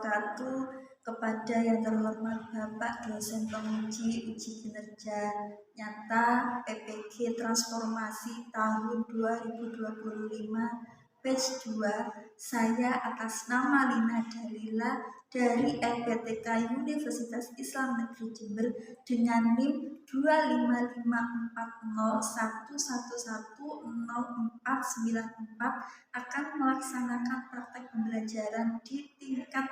wabarakatuh. Kepada yang terhormat Bapak dosen penguji uji kinerja nyata PPG Transformasi tahun 2025 batch 2, saya atas nama Lina Dalila dari LPTK Universitas Islam Negeri Jember dengan NIM 25541110494 akan melaksanakan praktek pembelajaran di tingkat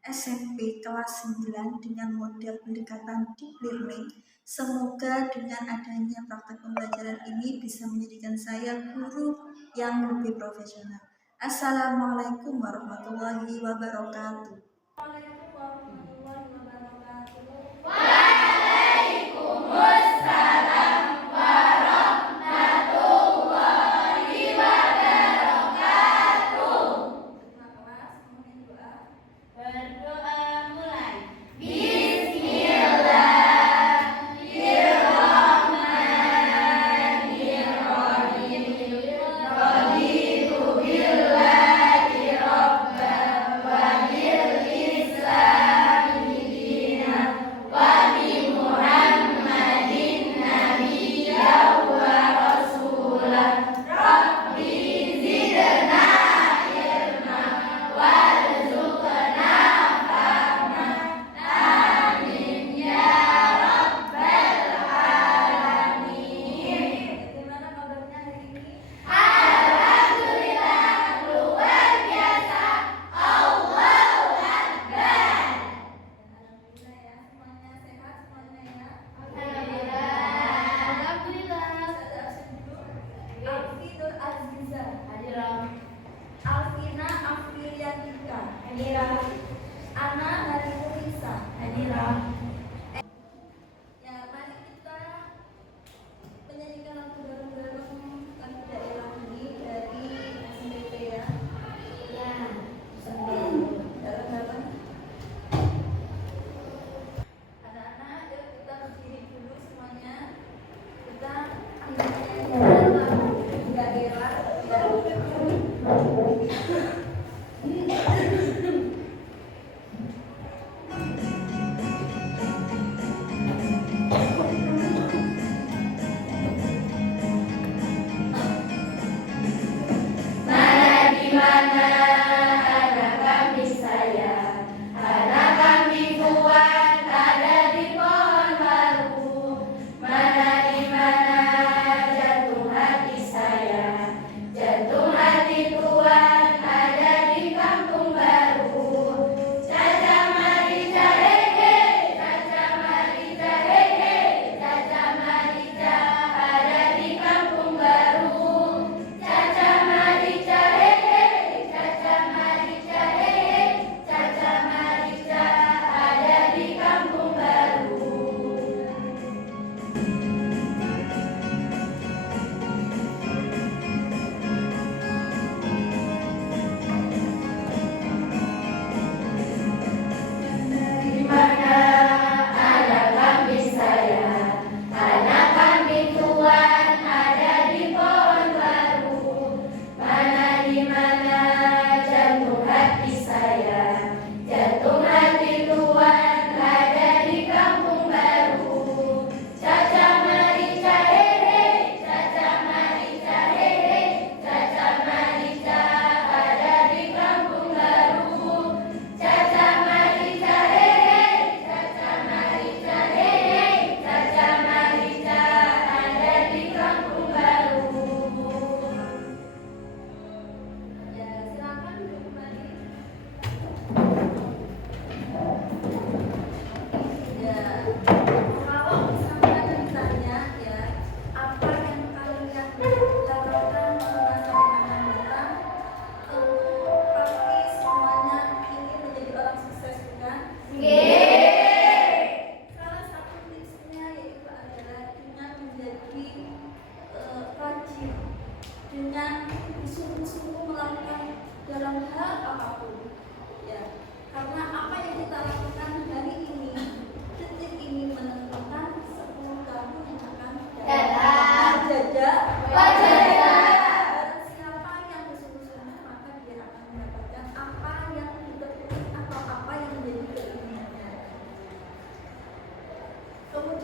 SMP kelas 9 dengan model pendekatan deep learning. Semoga dengan adanya praktek pembelajaran ini bisa menjadikan saya guru yang lebih profesional. Assalamualaikum warahmatullahi wabarakatuh.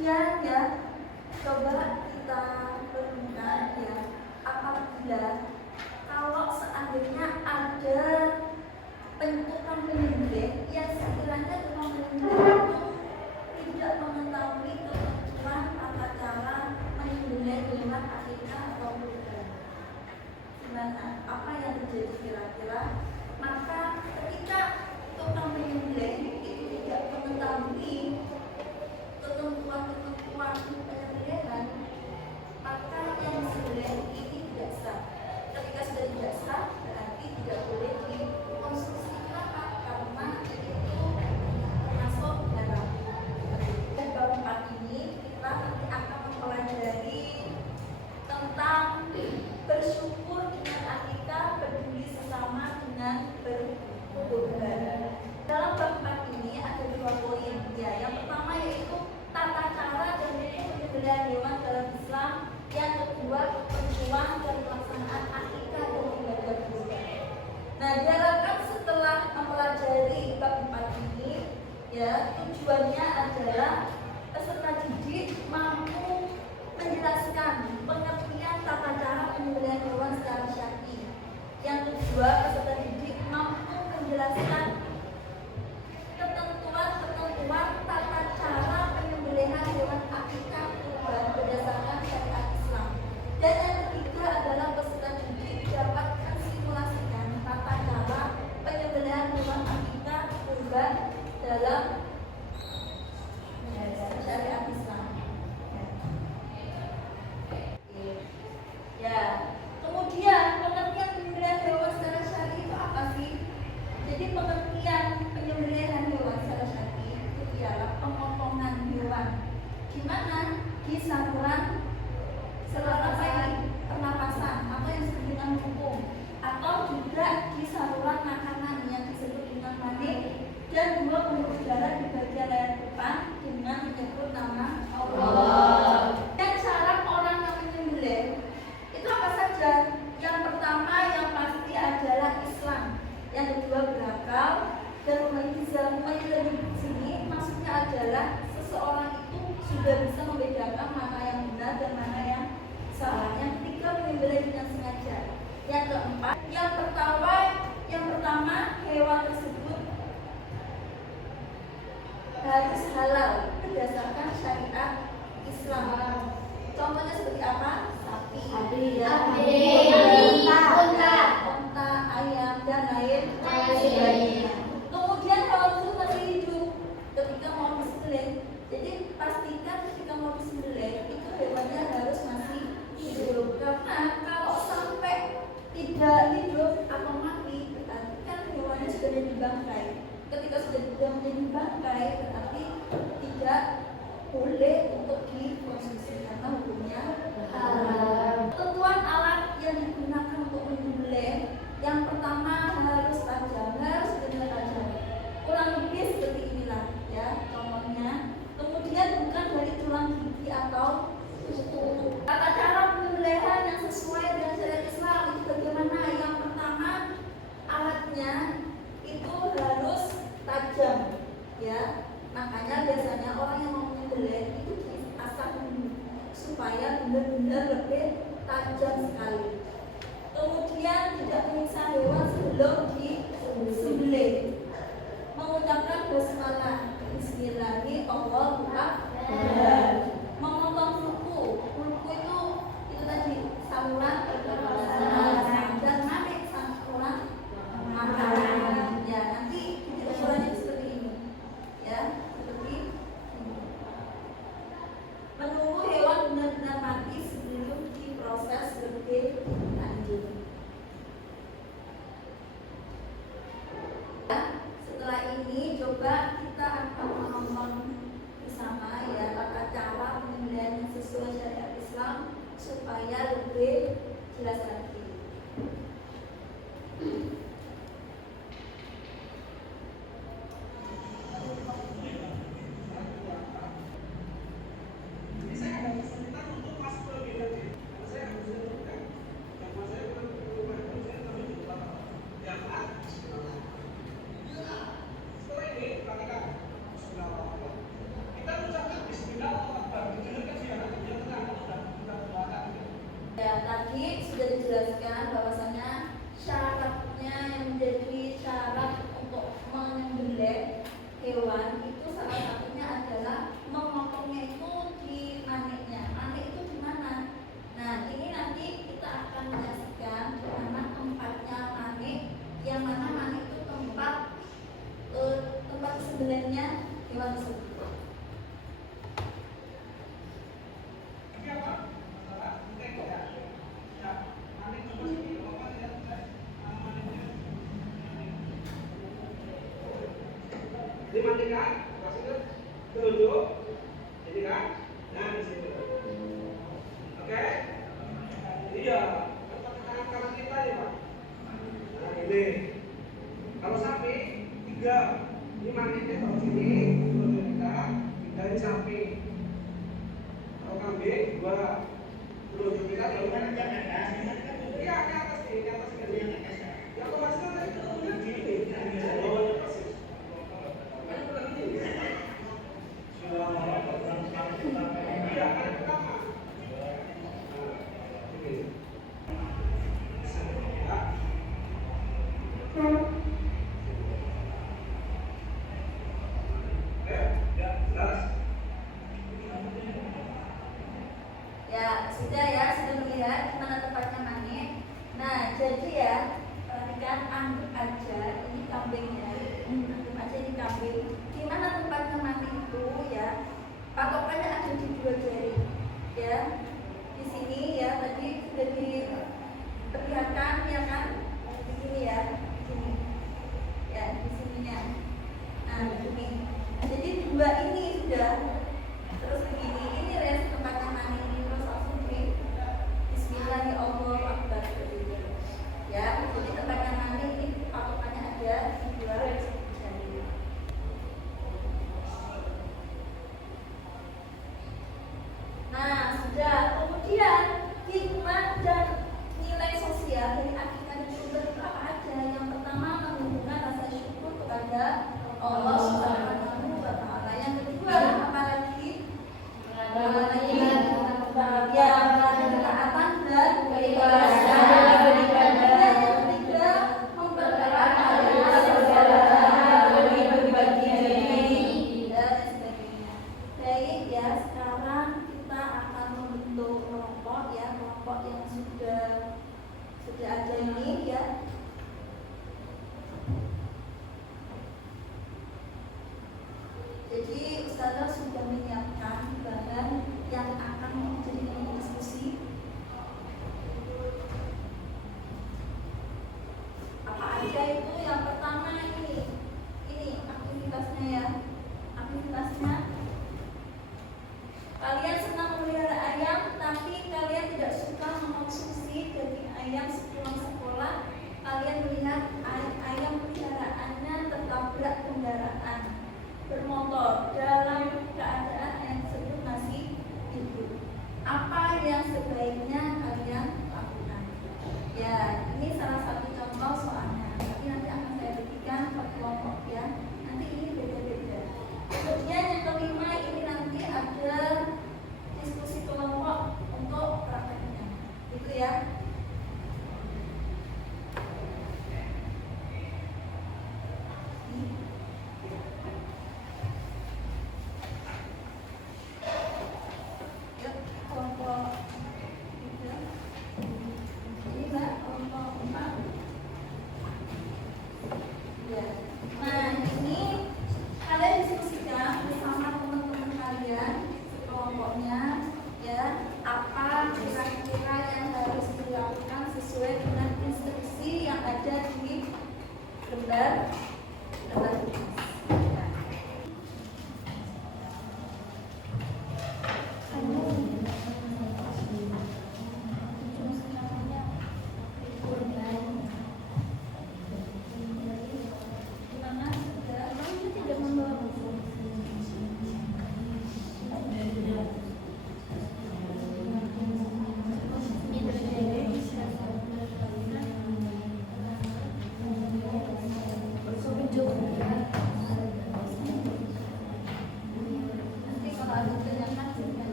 Kemudian ya, coba kita renungkan ya, apabila kalau seandainya ada tukang penyembelih yang sekiranya tukang penyembelih itu tidak mengetahui ketentuan tata cara menyembelih hewan akikah atau kurban, gimana? Apa yang terjadi kira-kira? Maka ketika tukang penyembelih itu tidak mengetahui ketentuan penyembelihan, maka yang disembelih ini tidak sah. Ketika sudah tidak sah, berarti tidak boleh dikonsumsi. Kenapa? Karena itu termasuk haram. Dan bab 4 ini kita nanti akan mempelajari tentang bersyukur dengan akikah, peduli sesama dengan berkurban. Dalam bab 4 ini ada 2 poin ya. Yang pertama yaitu tata cara dan penyembelihan hewan dalam Islam. Yang kedua, ketentuan dan pelaksanaan akikah dan ibadah kurban. Nah, diharapkan setelah mempelajari bab 4 ini ya, tujuannya adalah peserta didik mampu menjelaskan pengertian tata cara penyembelihan hewan secara syar'i. Yang kedua, peserta didik mampu menjelaskan ketentuan tata cara penyembelihan hewan akikah kurban berdasarkan syariat Islam. Dan yang ketiga adalah peserta didik dapat mensimulasikan tata cara penyembelihan hewan akikah kurban dalam syariat Islam. Ya, kemudian pengertian penyembelihan hewan secara syar'i itu apa sih? Jadi pengertian penyembelihan hewan secara syar'i itu ialah pemotongan hewan di mana di saluran pernapasan atau yang disebut dengan hukum, atau juga di saluran makanan yang disebut dengan manik, dan 2 pembuluh darah di bagian layar depan dengan menyebut nama Allah. Dan syarat orang yang menyembelih itu apa saja? Yang pertama yang pasti adalah Islam, yang kedua berakal, dan memiliki sini maksudnya adalah seseorang itu sudah bisa membedakan mana yang benar dan mana yang salah. Yang ketiga, menyembelih dengan sengaja. Yang keempat, yang pertama hewan tersebut harus halal berdasarkan syariat Islam. Contohnya seperti apa? Sapi, unta, ayam, dan lain sebagainya. Kemudian kalau itu masih hidup ketika mau disembelih, jadi pastikan ketika mau disembelih itu hewannya harus masih hidup. Karena kalau sampai tidak hidup atau mati, berarti kan hewannya sudah menjadi bangkai. Ketika sudah menjadi bangkai, berarti tidak boleh untuk dikonsumsi karena hukumnya haram. Ketentuan alat yang digunakan untuk menyembelih, yang pertama harus tajam, harus benar tajam. Kurang lebih seperti inilah ya contohnya. Kemudian bukan dari tulang gigi atau kuku. Tata cara penyembelihan yang sesuai dengan syariat Islam itu bagaimana? Yang pertama, alatnya itu harus tajam ya. Makanya biasanya orang yang mau menyembelih itu diasah dulu supaya benar-benar lebih tajam sekali. Kemudian tidak menyiksa hewan sebelum disembelih. Mengucapkan basmalah, Bismillahirrahmanirrahim. Memotong kuku itu tadi saluran dan manik saluran makanan. Ya, nanti ukurannya seperti ini. Ya, seperti ini. Menunggu hewan benar-benar mati sebelum diproses lebih lanjut. Setelah ini coba kita Tadi sudah dijelaskan bahwasanya syaratnya yang menjadi syarat untuk menyembelih hewan itu salah satunya adalah memotongnya itu di maniknya. Manik itu di mana? Nah, ini nanti kita akan menyaksikan di mana tempatnya manik, yang mana manik itu tempat sembelihnya hewan tersebut. Dimandikan, kasih duduk, jadi kan? Nah di sini. Oke? Iya. Tangan kanan kita ya Pak. Nah ini. Kalau sapi 3, ini mandinya kalau sini, duduk kita, 3 di samping. Kalau kambing 2, duduk kita kalau kan? Iya di atas nih, di atas ini. Ya kalau masih kan tadi udah gini. Oh persis. Ya, sudah melihat di mana tempatnya manik. Nah, jadi ya, perhatikan, anggap aja ini kambingnya. Anggap aja ini kambing. Di mana tempatnya manik itu ya, patokannya ada di 2 jari. Ya, di sini ya, tadi sudah diperlihatkan ya kan? Di sini ya, di sini. Ya, di sininya. Nah, di sini. Jadi 2 ini sudah. Terus begini, ini res tempatnya manik ini, terus langsung di Bismillahirrahmanirrahim. Ya, jadi tempatnya manik ini patokannya ada di 2 jari. Nah, sudah. Kemudian hikmah dan nilai sosial dari akikah dan kurban itu apa aja? Yang pertama, menunjukkan rasa syukur kepada Allah Subhanahu wa Ta'ala. Yang kedua, apa lagi? Ya, ketaatan dan keibadah. Yang ketiga, memperberat berbagi dan sebagainya. Baik ya, sekarang kita akan membentuk kelompok ya, kelompok yang sudah ada ini ya. Jadi Ustazah sudah menyiapkan bahan yang akan menjadi diskusi. Apa aja itu? Yang pertama ini aktivitasnya ya. Aktivitasnya, kalian senang memelihara ayam, tapi kalian tidak suka mengkonsumsi daging ayam sepulang sekolah. Kalian melihat ayam peliharaannya tertabrak kendaraan bermotor dalam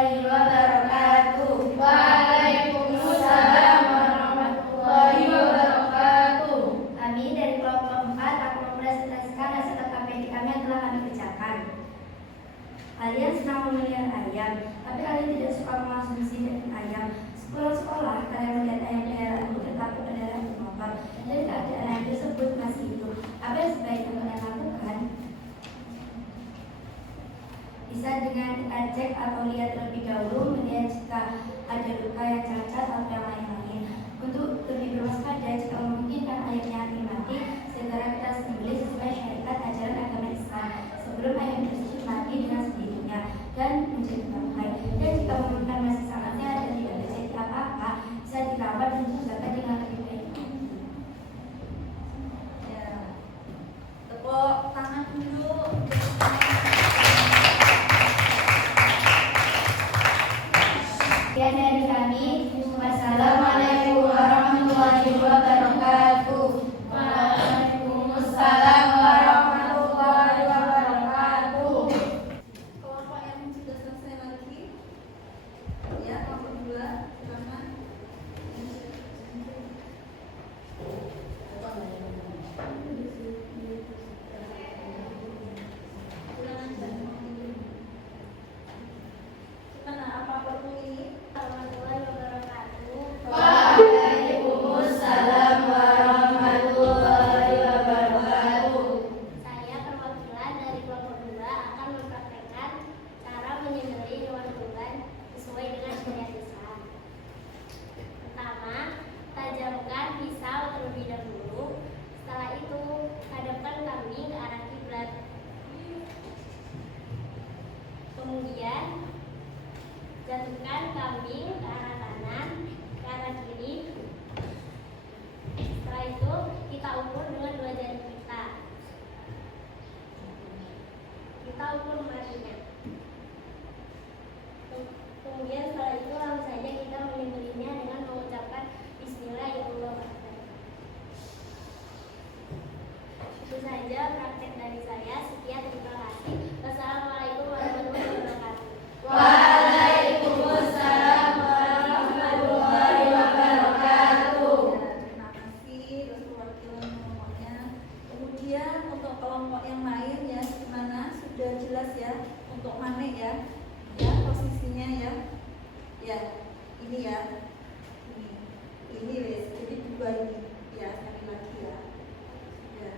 warahmatullahi wabarakatuh. Waalaikumsalam warahmatullahi wabarakatuh. Kami dari kelompok 4 akan mempresentasikan hasil KPD kami yang telah kami kerjakan. Kalian senang memelihara ayam, tapi kalian tidak suka mengonsumsi daging ayam. Sekolah-sekolah kalian melihat ayam peliharaanmu terkapar pada rantai motor, dan keadaan ayam tersebut masih hidup. Apa yang sebaiknya kalian lakukan? Bisa dengan cek atau lihat terlebih dahulu, melihat jika ada luka yang cacat atau yang lain-lain. Untuk lebih berwaspada, jika memungkinkan ayamnya mati, segera kita sembelih sesuai syariat ajaran agama Islam sebelum ayam tersebut mati dengan sendirinya dan menjadi bangkai. Dan jika memungkinkan masih sangat sehat dan tidak terjadi apa-apa, bisa dirawat dan dijaga dengan lebih baik. Ya. Tepuk tangan dulu. Sekian dari kami. Wassalamualaikum warahmatullahi wabarakatuh. Waalaikumsalam warahmatullahi wabarakatuh. Kelompok yang sudah selesai lagi. Ya, kelompok 2, silakan. Gimana, apa perlu ini? Warahmatullahi wabarakatuh. Waalaikumsalam warahmatullahi wabarakatuh. Saya perwakilan dari kelompok 2 akan mempraktekkan cara menyembelih hewan kurban sesuai dengan syariat Islam. Pertama, tajamkan pisau terlebih dahulu. Setelah itu, hadapkan kambing ke arah kiblat. Kemudian, jatuhkan kambing ke arah kanan, ke arah kiri. Setelah itu, kita ukur dengan 2 jari kita. Kita ukur matinya. Kemudian setelah itu langsung saja kita menyembelihnya dengan mengucapkan Bismillahirrahmanirrahim. Itu saja praktek dari saya. Sekian, terima kasih. Wassalamualaikum warahmatullahi wabarakatuh. Waalaikumsalam warahmatullahi wabarakatuh. Ya, terima kasih atas perwakilan kelompoknya. Kemudian untuk kelompok yang lain ya, gimana? Sudah jelas ya untuk manik ya, ya posisinya ya, ya ini ya, ini wes, jadi 2 ini ya, sekali lagi ya. Ya.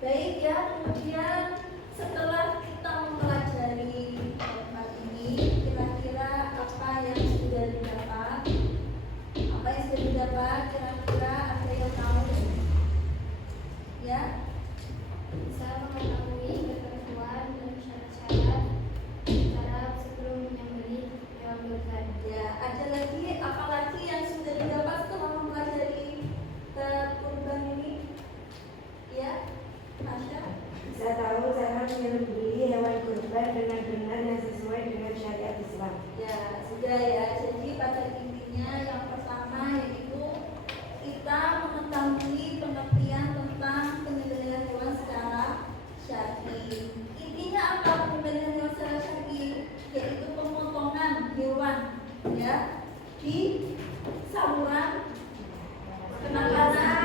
Baik ya, kemudian setelah kita mempelajari tempat ini, kira-kira apa yang sudah didapat? Apa yang sudah didapat? Kira-kira ada yang tahu? Ya, Bisa mengetahui ketentuan dan syarat-syarat cara sebelum menyembelih hewan kurban. ya. Ada lagi, apa lagi yang sudah didapat setelah mempelajari kurban ini? Ya, Masya. Bisa tahu cara menyembelih hewan kurban dengan benar dan sesuai dengan syariat Islam. Ya, sudah ya. Jadi pada intinya yang pertama yaitu kita mengetahui pengertian tentang penyembelihan hewan secara syar'i. Intinya apa penyembelihan hewan secara syar'i? Yaitu pemotongan hewan ya di saluran penangkaran